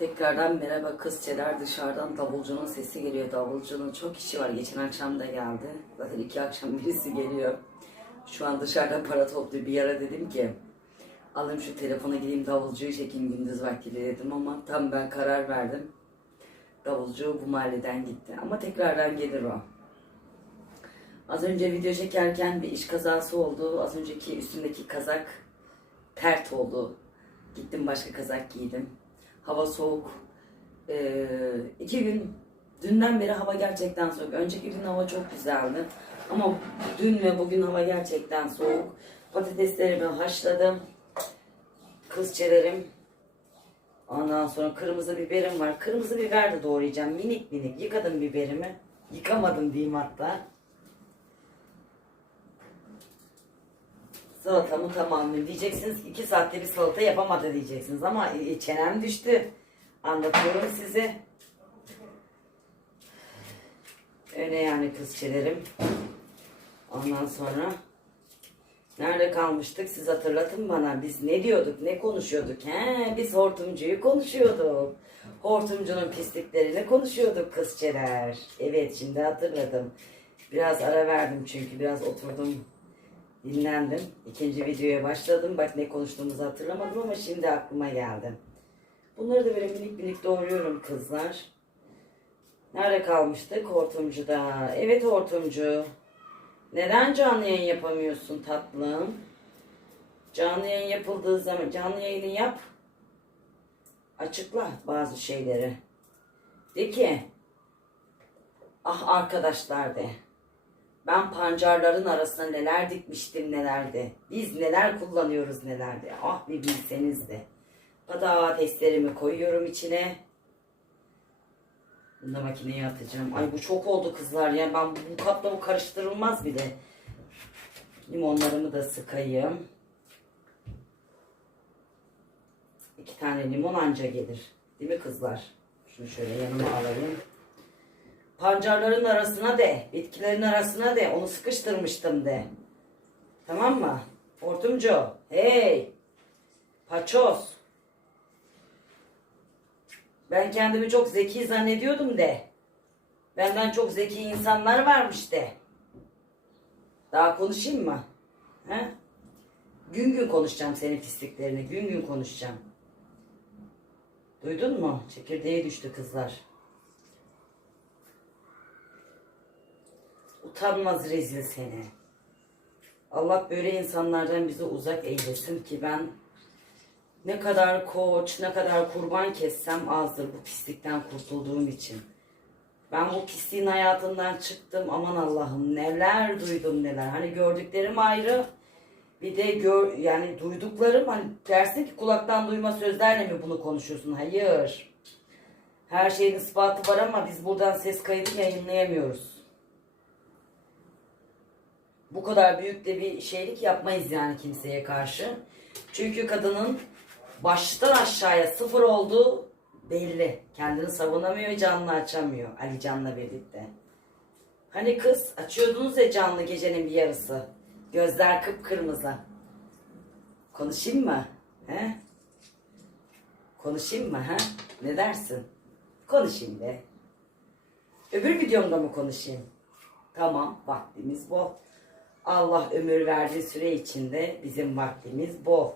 Tekrardan merhaba kızçeler dışarıdan davulcunun sesi geliyor. Davulcunun çok işi var. Geçen akşam da geldi. Zaten iki akşam birisi geliyor. Şu an dışarıda para topluyor. Bir ara dedim ki alayım şu telefona gideyim davulcuyu çekeyim gündüz vakti dedim ama tam ben karar verdim. Davulcu bu mahalleden gitti. Ama tekrardan gelir o. Az önce video çekerken bir iş kazası oldu. Az önceki üstündeki kazak pert oldu. Gittim başka kazak giydim. Hava soğuk. Ee, iki gün, dünden beri hava gerçekten soğuk. Önceki gün hava çok güzeldi. Ama dün ve bugün hava gerçekten soğuk. Patateslerimi haşladım. Kızçelerim. Ondan sonra kırmızı biberim var. Kırmızı biber de doğrayacağım. Minik minik. Yıkadım biberimi. Yıkamadım diyeyim hatta. Salatamı tamamlayayım. Diyeceksiniz ki iki saatte bir salata yapamadı diyeceksiniz ama e, çenem düştü. Anlatıyorum size. Öyle yani kızçelerim. Ondan sonra nerede kalmıştık siz hatırlatın bana. Biz ne diyorduk ne konuşuyorduk? He, biz hortumcuyu konuşuyorduk. Hortumcunun pisliklerini konuşuyorduk kızçeler. Evet şimdi hatırladım. Biraz ara verdim çünkü biraz oturdum dinlendim. İkinci videoya başladım. Bak ne konuştuğumuzu hatırlamadım ama şimdi aklıma geldi. Bunları da böyle minik minik doğruyorum kızlar. Nerede kalmıştık? Hortumcuda. Evet hortumcu. Neden canlı yayın yapamıyorsun tatlım? Canlı yayın yapıldığı zaman canlı yayını yap. Açıkla bazı şeyleri. De ki ah arkadaşlar de. Ben pancarların arasına neler dikmiştim nelerdi. Biz neler kullanıyoruz nelerdi. Ah bir bilseniz de. Patateslerimi koyuyorum içine. Bunu da makineye atacağım. Ay bu çok oldu kızlar ya. Ben bu kapla bu karıştırılmaz bir de. Limonlarımı da sıkayım. İki tane limon anca gelir. Değil mi kızlar? Şunu şöyle yanıma alayım. Pancarların arasına de, bitkilerin arasına de, onu sıkıştırmıştım de. Tamam mı? Hortumcu, hey, paçoz. Ben kendimi çok zeki zannediyordum de. Benden çok zeki insanlar varmış de. Daha konuşayım mı? He? Gün gün konuşacağım senin pisliklerini, gün gün konuşacağım. Duydun mu? Çekirdeğe düştü kızlar. Utanmaz rezil seni. Allah böyle insanlardan bizi uzak eylesin ki ben ne kadar koç, ne kadar kurban kessem azdır bu pislikten kurtulduğum için. Ben bu pisliğin hayatından çıktım aman Allah'ım neler duydum neler. Hani gördüklerim ayrı bir de gör, yani duyduklarım hani dersin ki kulaktan duyma sözlerle mi bunu konuşuyorsun? Hayır. Her şeyin ispatı var ama biz buradan ses kaydı yayınlayamıyoruz bu kadar büyük de bir şeylik yapmayız yani kimseye karşı. Çünkü kadının baştan aşağıya sıfır olduğu belli. Kendini savunamıyor, canlı açamıyor Ali Can'la birlikte. Hani kız açıyordunuz ya canlı gecenin bir yarısı. Gözler kıpkırmızı. Konuşayım mı? He? Konuşayım mı? He? Ne dersin? Konuşayım be. Öbür videomda mı konuşayım? Tamam, vaktimiz bol. Allah ömür verdiği süre içinde bizim vaktimiz bol.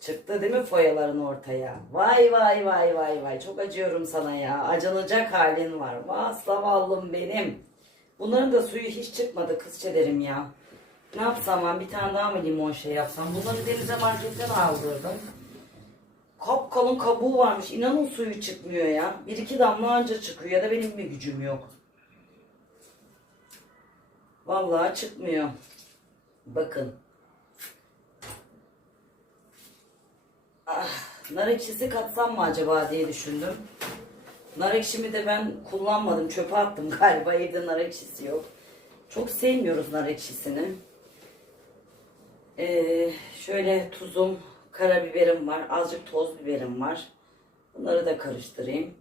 Çıktı değil mi foyaların ortaya? Vay vay vay vay vay. Çok acıyorum sana ya. Acınacak halin var. Vah zavallım benim. Bunların da suyu hiç çıkmadı kızçelerim ya. Ne yapsam ben bir tane daha mı limon şey yapsam? Bunları denize marketten aldırdım. Kapkalın kabuğu varmış. İnanın suyu çıkmıyor ya. Bir iki damla anca çıkıyor ya da benim mi gücüm yok. Vallahi çıkmıyor. Bakın. Ah, nar ekşisi katsam mı acaba diye düşündüm. Nar ekşimi de ben kullanmadım. Çöpe attım galiba. Evde nar ekşisi yok. Çok sevmiyoruz nar ekşisini. Ee, şöyle tuzum, karabiberim var. Azıcık toz biberim var. Bunları da karıştırayım.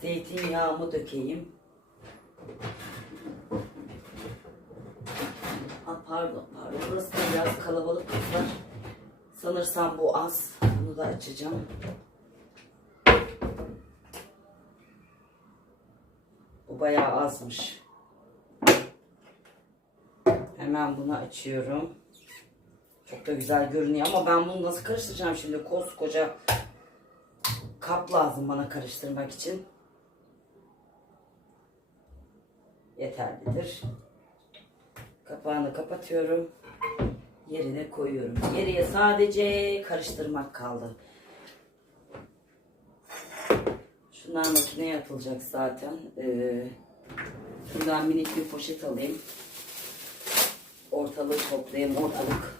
Zeytinyağımı dökeyim. Ha, pardon pardon. Burası da biraz kalabalık kızlar. Sanırsam bu az. Bunu da açacağım. Bu bayağı azmış. Hemen bunu açıyorum. Çok da güzel görünüyor ama ben bunu nasıl karıştıracağım şimdi? Koskoca kap lazım bana karıştırmak için. Yeterlidir. Kapağını kapatıyorum. Yerine koyuyorum. Geriye sadece karıştırmak kaldı. Şunlar makineye atılacak zaten. Ee, şuradan minik bir poşet alayım. Ortalığı toplayayım. Ortalık.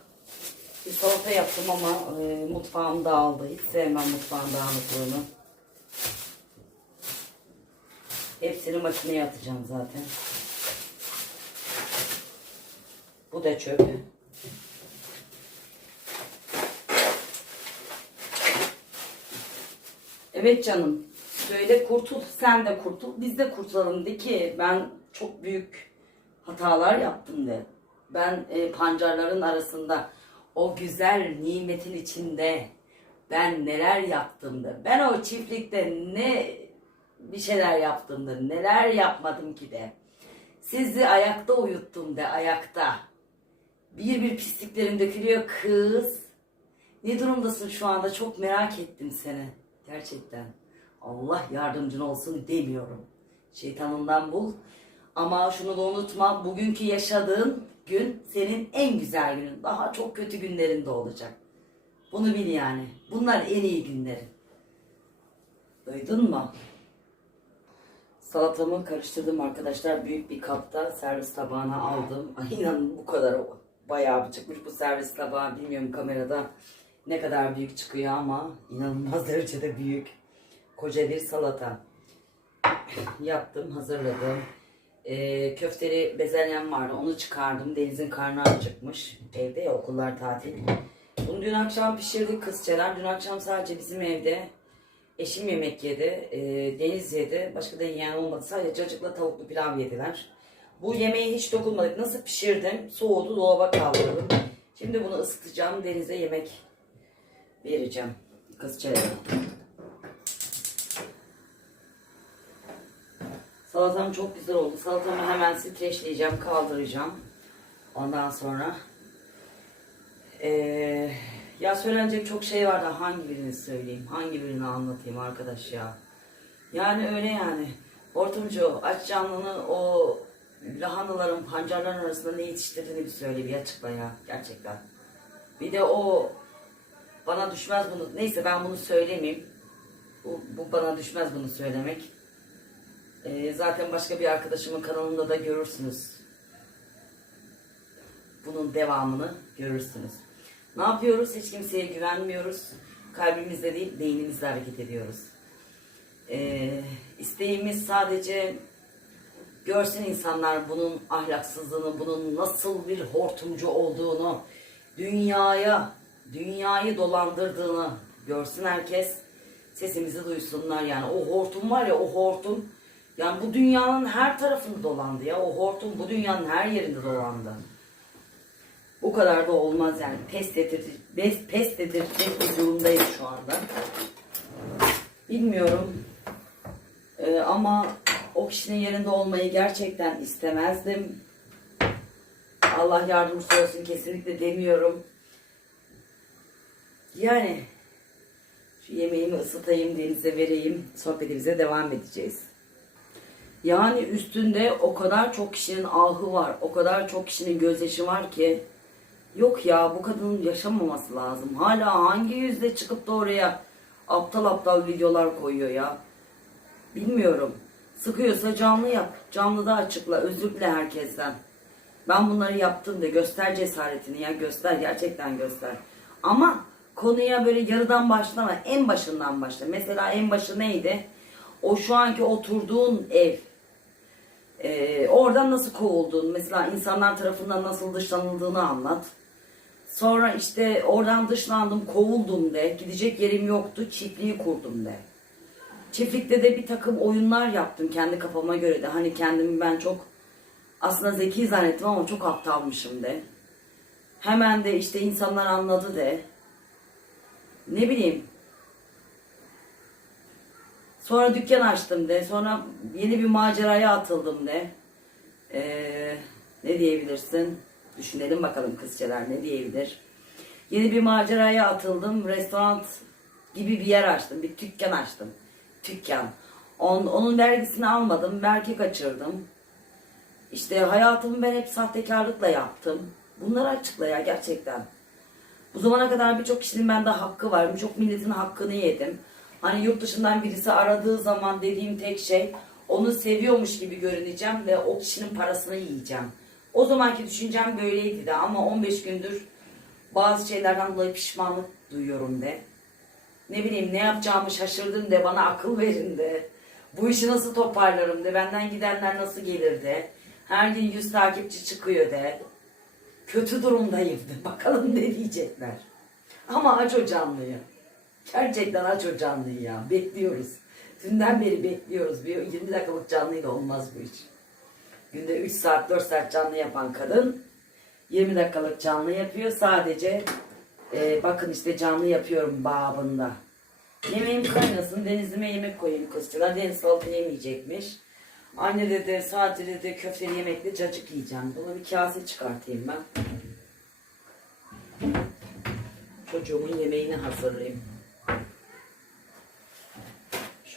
Bir salata yaptım ama e, mutfağım dağıldı. Hiç sevmem mutfağın dağınıklığını. Hepsini makineye atacağım zaten. Bu da çöp. Evet canım. Söyle kurtul. Sen de kurtul. Biz de kurtulalım de ki ben çok büyük hatalar yaptım de. Ben e, pancarların arasında o güzel nimetin içinde ben neler yaptım da. Ben o çiftlikte ne bir şeyler yaptım da. Neler yapmadım ki de. Sizi ayakta uyuttum de ayakta. Bir bir pisliklerim dökülüyor kız. Ne durumdasın şu anda? Çok merak ettim seni. Gerçekten. Allah yardımcın olsun demiyorum. Şeytanından bul. Ama şunu da unutma. Bugünkü yaşadığın gün senin en güzel günün. Daha çok kötü günlerin de olacak. Bunu bil yani. Bunlar en iyi günlerin. Duydun mu? Salatamı karıştırdım arkadaşlar. Büyük bir kapta servis tabağına aldım. Ay inanın bu kadar bayağı bir çıkmış bu servis tabağı. Bilmiyorum kamerada ne kadar büyük çıkıyor ama inanılmaz derecede büyük. Koca bir salata. Yaptım, hazırladım. Ee, köfteli bezelyem vardı. Onu çıkardım. Deniz'in karnı acıkmış. Evde ya okullar tatil. Bunu dün akşam pişirdik kızçalar. Dün akşam sadece bizim evde Eşim yemek yedi, e, Deniz yedi, başka da yiyen olmadı. Sadece cacıkla tavuklu pilav yediler. Bu yemeği hiç dokunmadık. Nasıl pişirdim? Soğudu, dolaba kaldırdım. Şimdi bunu ısıtacağım, Deniz'e yemek vereceğim. Kızçaya. Salatam çok güzel oldu. Salatamı hemen streçleyeceğim, kaldıracağım. Ondan sonra ee, ya söylenecek çok şey var da hangi birini söyleyeyim, hangi birini anlatayım arkadaş ya. Yani öyle yani. Hortumcu aç canlını o lahanaların, pancarların arasında ne yetiştirdiğini bir söyle, bir açıkla ya gerçekten. Bir de o bana düşmez bunu. Neyse ben bunu söylemeyeyim. Bu, bu bana düşmez bunu söylemek. Ee, zaten başka bir arkadaşımın kanalında da görürsünüz. Bunun devamını görürsünüz. Ne yapıyoruz? Hiç kimseye güvenmiyoruz. Kalbimizle değil, beynimizle hareket ediyoruz. Ee, isteğimiz sadece görsün insanlar bunun ahlaksızlığını, bunun nasıl bir hortumcu olduğunu, dünyaya, dünyayı dolandırdığını görsün herkes. Sesimizi duysunlar yani. O hortum var ya, o hortum yani bu dünyanın her tarafını dolandı ya. O hortum bu dünyanın her yerinde dolandı. Bu kadar da olmaz yani. Pes dedirtir, pes, pes bir durumdayım şu anda. Bilmiyorum. Ee, ama o kişinin yerinde olmayı gerçekten istemezdim. Allah yardımcısı olsun kesinlikle demiyorum. Yani şu yemeğimi ısıtayım, denize vereyim. Sohbetimize devam edeceğiz. Yani üstünde o kadar çok kişinin ahı var, o kadar çok kişinin gözyaşı var ki Yok ya bu kadının yaşamaması lazım. Hala hangi yüzle çıkıp da oraya aptal aptal videolar koyuyor ya. Bilmiyorum. Sıkıyorsa canlı yap. Canlı da açıkla. Özür dile herkesten. Ben bunları yaptım de göster cesaretini ya göster gerçekten göster. Ama konuya böyle yarıdan başlama en başından başla. Mesela en başı neydi? O şu anki oturduğun ev. Ee, oradan nasıl kovuldun? Mesela insanlar tarafından nasıl dışlanıldığını anlat. Sonra işte oradan dışlandım, kovuldum de. Gidecek yerim yoktu, çiftliği kurdum de. Çiftlikte de bir takım oyunlar yaptım kendi kafama göre de. Hani kendimi ben çok Aslında zeki zannettim ama çok aptalmışım de. Hemen de işte insanlar anladı de. Ne bileyim. Sonra dükkan açtım de. Sonra yeni bir maceraya atıldım de. Ee, ne diyebilirsin? Düşünelim bakalım kızçeler ne diyebilir? Yeni bir maceraya atıldım. Restoran gibi bir yer açtım. Bir dükkan açtım. Dükkan. On, onun vergisini almadım. Vergi kaçırdım. İşte hayatımı ben hep sahtekarlıkla yaptım. Bunları açıkla ya gerçekten. Bu zamana kadar birçok kişinin bende hakkı var. Birçok milletin hakkını yedim. Hani yurt dışından birisi aradığı zaman dediğim tek şey onu seviyormuş gibi görüneceğim ve o kişinin parasını yiyeceğim. O zamanki düşüncem böyleydi de ama 15 gündür bazı şeylerden dolayı pişmanlık duyuyorum de. Ne bileyim ne yapacağımı şaşırdım de bana akıl verin de. Bu işi nasıl toparlarım de. Benden gidenler nasıl gelir de. Her gün 100 takipçi çıkıyor de. Kötü durumdayım de. Bakalım ne diyecekler. Ama aç o canlıyı. Gerçekten aç o canlıyı ya. Bekliyoruz. Dünden beri bekliyoruz. Bir 20 dakikalık canlıyla olmaz bu iş. Günde 3 saat 4 saat canlı yapan kadın 20 dakikalık canlı yapıyor. Sadece e, bakın işte canlı yapıyorum babında. Yemeğim kaynasın denizime yemek koyayım kızcılar. Deniz salata yemeyecekmiş. Anne dedi sadece dedi köfteli yemekle cacık yiyeceğim. Buna bir kase çıkartayım ben. Çocuğumun yemeğini hazırlayayım.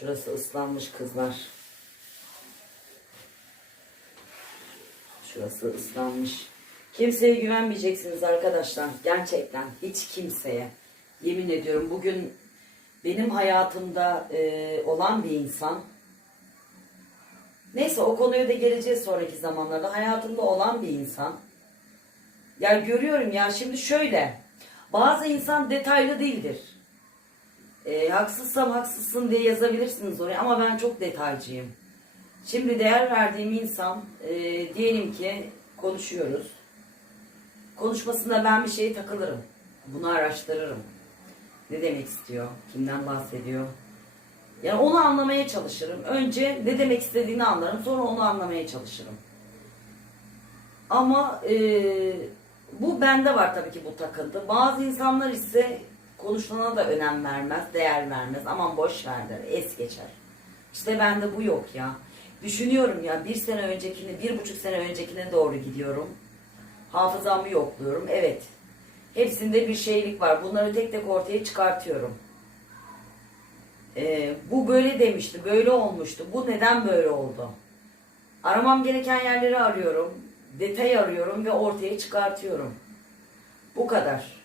Şurası ıslanmış kızlar. Şurası ıslanmış. Kimseye güvenmeyeceksiniz arkadaşlar. Gerçekten hiç kimseye. Yemin ediyorum bugün benim hayatımda e, olan bir insan. Neyse o konuya da geleceğiz sonraki zamanlarda. Hayatımda olan bir insan. Ya görüyorum ya şimdi şöyle. Bazı insan detaylı değildir. E, haksızsam haksızsın diye yazabilirsiniz oraya ama ben çok detaycıyım. Şimdi değer verdiğim insan e, diyelim ki konuşuyoruz. Konuşmasında ben bir şeye takılırım. Bunu araştırırım. Ne demek istiyor? Kimden bahsediyor? Yani onu anlamaya çalışırım. Önce ne demek istediğini anlarım. Sonra onu anlamaya çalışırım. Ama e, bu bende var tabii ki bu takıntı. Bazı insanlar ise konuşulana da önem vermez, değer vermez. Aman boş ver der, es geçer. İşte bende bu yok ya. Düşünüyorum ya bir sene öncekini, bir buçuk sene öncekine doğru gidiyorum. Hafızamı yokluyorum. Evet. Hepsinde bir şeylik var. Bunları tek tek ortaya çıkartıyorum. Ee, bu böyle demişti, böyle olmuştu. Bu neden böyle oldu? Aramam gereken yerleri arıyorum. Detay arıyorum ve ortaya çıkartıyorum. Bu kadar.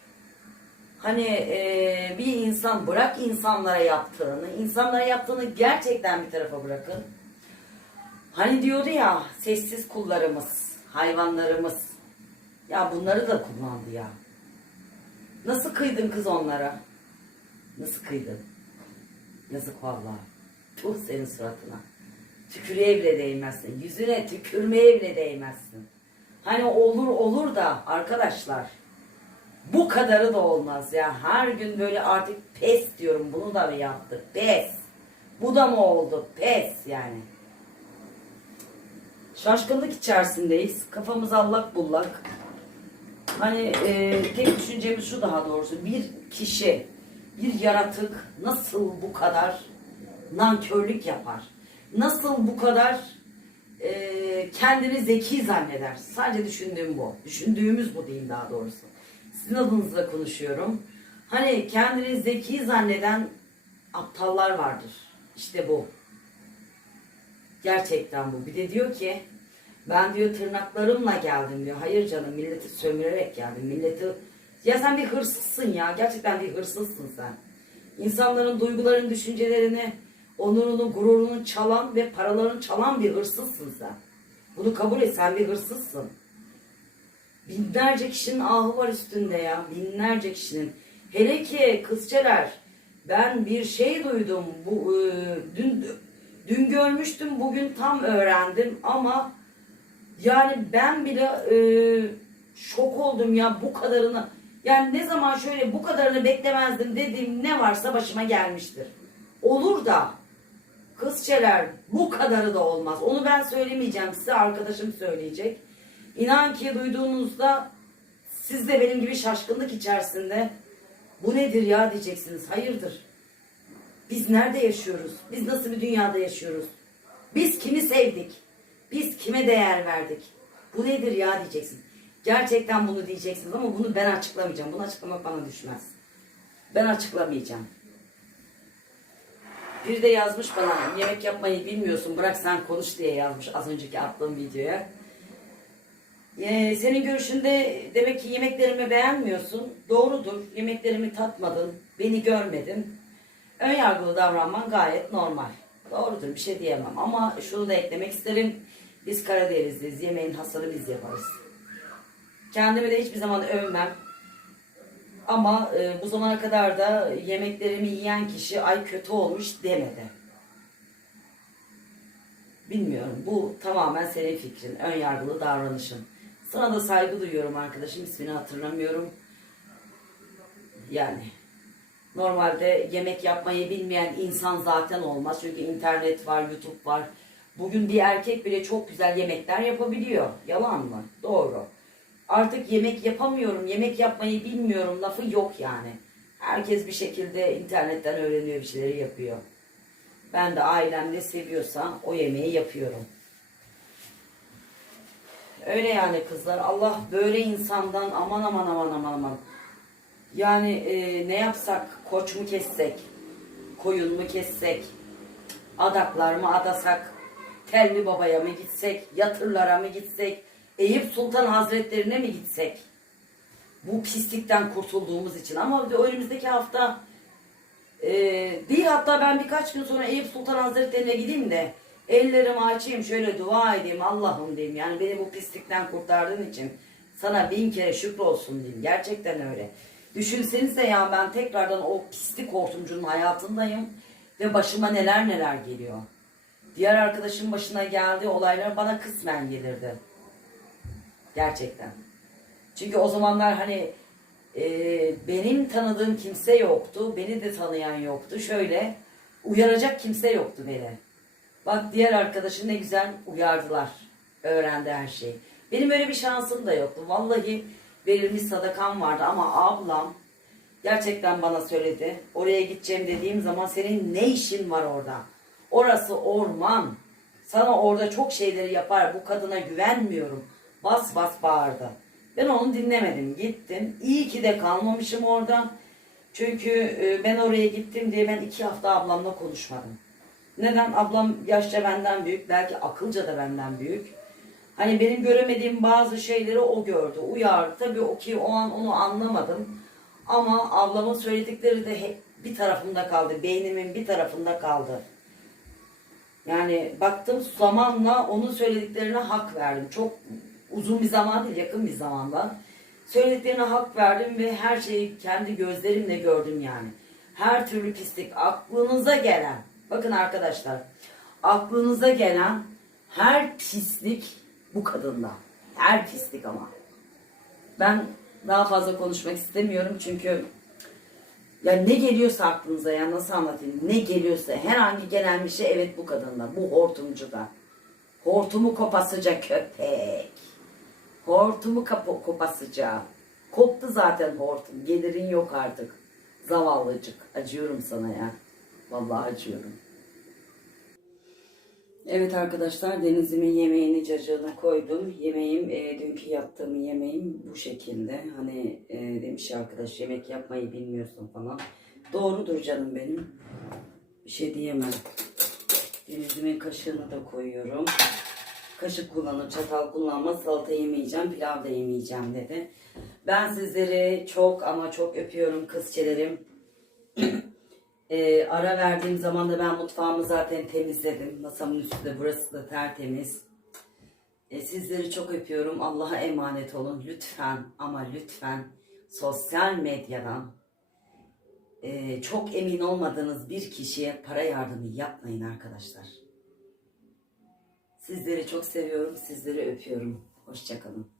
Hani e, bir insan bırak insanlara yaptığını, insanlara yaptığını gerçekten bir tarafa bırakın. Hani diyordu ya sessiz kullarımız, hayvanlarımız. Ya bunları da kullandı ya. Nasıl kıydın kız onlara? Nasıl kıydın? Yazık vallahi. Tuh senin suratına. Tükürüğe bile değmezsin. Yüzüne tükürmeye bile değmezsin. Hani olur olur da arkadaşlar bu kadarı da olmaz ya. Her gün böyle artık pes diyorum. Bunu da mı yaptık? Pes. Bu da mı oldu? Pes yani. Şaşkınlık içerisindeyiz. Kafamız allak bullak. Hani e, tek düşüncemiz şu daha doğrusu. Bir kişi, bir yaratık nasıl bu kadar nankörlük yapar? Nasıl bu kadar e, kendini zeki zanneder? Sadece düşündüğüm bu. Düşündüğümüz bu değil daha doğrusu. Sizin adınızla konuşuyorum. Hani kendini zeki zanneden aptallar vardır. İşte bu. Gerçekten bu. Bir de diyor ki ben diyor tırnaklarımla geldim diyor. Hayır canım milleti sömürerek geldim. Milleti ya sen bir hırsızsın ya. Gerçekten bir hırsızsın sen. İnsanların duygularını, düşüncelerini, onurunu, gururunu çalan ve paralarını çalan bir hırsızsın sen. Bunu kabul et. Sen bir hırsızsın. Binlerce kişinin ahı var üstünde ya. Binlerce kişinin. Hele ki kızçeler. Ben bir şey duydum. Bu e, dün dün görmüştüm. Bugün tam öğrendim ama yani ben bile e, şok oldum ya bu kadarını. Yani ne zaman şöyle bu kadarını beklemezdim dediğim ne varsa başıma gelmiştir. Olur da Kızçeler bu kadarı da olmaz. Onu ben söylemeyeceğim size arkadaşım söyleyecek. İnan ki duyduğunuzda siz de benim gibi şaşkınlık içerisinde bu nedir ya diyeceksiniz. Hayırdır? Biz nerede yaşıyoruz? Biz nasıl bir dünyada yaşıyoruz? Biz kimi sevdik? Biz kime değer verdik? Bu nedir ya diyeceksin. Gerçekten bunu diyeceksiniz ama bunu ben açıklamayacağım. Bunu açıklamak bana düşmez. Ben açıklamayacağım. Bir de yazmış bana yemek yapmayı bilmiyorsun bırak sen konuş diye yazmış az önceki attığım videoya. Ee, senin görüşünde demek ki yemeklerimi beğenmiyorsun. Doğrudur. Yemeklerimi tatmadın. Beni görmedin. Ön yargılı davranman gayet normal. Doğrudur bir şey diyemem. Ama şunu da eklemek isterim. Biz Karadenizliyiz. Yemeğin hasını biz yaparız. Kendimi de hiçbir zaman övmem. Ama e, bu zamana kadar da yemeklerimi yiyen kişi ay kötü olmuş demedi. Bilmiyorum. Bu tamamen senin fikrin. Ön yargılı davranışın. Sana da saygı duyuyorum arkadaşım. ismini hatırlamıyorum. Yani normalde yemek yapmayı bilmeyen insan zaten olmaz. Çünkü internet var, YouTube var. Bugün bir erkek bile çok güzel yemekler yapabiliyor. Yalan mı? Doğru. Artık yemek yapamıyorum, yemek yapmayı bilmiyorum lafı yok yani. Herkes bir şekilde internetten öğreniyor bir şeyleri yapıyor. Ben de ailem ne seviyorsa o yemeği yapıyorum. Öyle yani kızlar. Allah böyle insandan aman aman aman aman aman. Yani e, ne yapsak? Koç mu kessek? Koyun mu kessek? Adaklar mı adasak? Telmi babaya mı gitsek? Yatırlara mı gitsek? Eyüp Sultan Hazretlerine mi gitsek? Bu pislikten kurtulduğumuz için. Ama önümüzdeki hafta e, değil hatta ben birkaç gün sonra Eyüp Sultan Hazretlerine gideyim de ellerimi açayım şöyle dua edeyim Allah'ım diyeyim. Yani beni bu pislikten kurtardığın için sana bin kere şükür olsun diyeyim. Gerçekten öyle. Düşünsenize ya ben tekrardan o pislik hortumcunun hayatındayım ve başıma neler neler geliyor. Diğer arkadaşım başına geldiği olaylar bana kısmen gelirdi. Gerçekten. Çünkü o zamanlar hani e, benim tanıdığım kimse yoktu. Beni de tanıyan yoktu. Şöyle uyaracak kimse yoktu beni. Bak diğer arkadaşım ne güzel uyardılar. Öğrendi her şeyi. Benim öyle bir şansım da yoktu. Vallahi verilmiş sadakam vardı ama ablam gerçekten bana söyledi. Oraya gideceğim dediğim zaman senin ne işin var orada? Orası orman. Sana orada çok şeyleri yapar. Bu kadına güvenmiyorum. Bas bas bağırdı. Ben onu dinlemedim. Gittim. İyi ki de kalmamışım orada. Çünkü e, ben oraya gittim diye ben iki hafta ablamla konuşmadım. Neden? Ablam yaşça benden büyük. Belki akılca da benden büyük. Hani benim göremediğim bazı şeyleri o gördü. Uyardı. Tabii o ki o an onu anlamadım. Ama ablamın söyledikleri de hep bir tarafımda kaldı. Beynimin bir tarafında kaldı. Yani baktım zamanla onun söylediklerine hak verdim. Çok uzun bir zaman değil, yakın bir zamanda. Söylediklerine hak verdim ve her şeyi kendi gözlerimle gördüm yani. Her türlü pislik aklınıza gelen, bakın arkadaşlar, aklınıza gelen her pislik bu kadında. Her pislik ama. Ben daha fazla konuşmak istemiyorum çünkü ya ne geliyorsa aklınıza ya nasıl anlatayım ne geliyorsa herhangi gelen bir şey evet bu kadında bu hortumcuda. Hortumu kopasıca köpek. Hortumu kapı kopasıca. Koptu zaten hortum. Gelirin yok artık. Zavallıcık. Acıyorum sana ya. Vallahi acıyorum. Evet arkadaşlar denizimin yemeğini cacığına koydum. Yemeğim e, dünkü yaptığım yemeğim bu şekilde. Hani e, demiş arkadaş yemek yapmayı bilmiyorsun falan. Doğrudur canım benim. Bir şey diyemem. Denizimin kaşığını da koyuyorum. Kaşık kullanıp çatal kullanma salata yemeyeceğim, pilav da yemeyeceğim dedi. Ben sizleri çok ama çok öpüyorum kızçelerim. Ee, ara verdiğim zaman da ben mutfağımı zaten temizledim. Masamın üstü de burası da tertemiz. Ee, sizleri çok öpüyorum. Allah'a emanet olun. Lütfen ama lütfen sosyal medyadan e, çok emin olmadığınız bir kişiye para yardımı yapmayın arkadaşlar. Sizleri çok seviyorum. Sizleri öpüyorum. Hoşçakalın.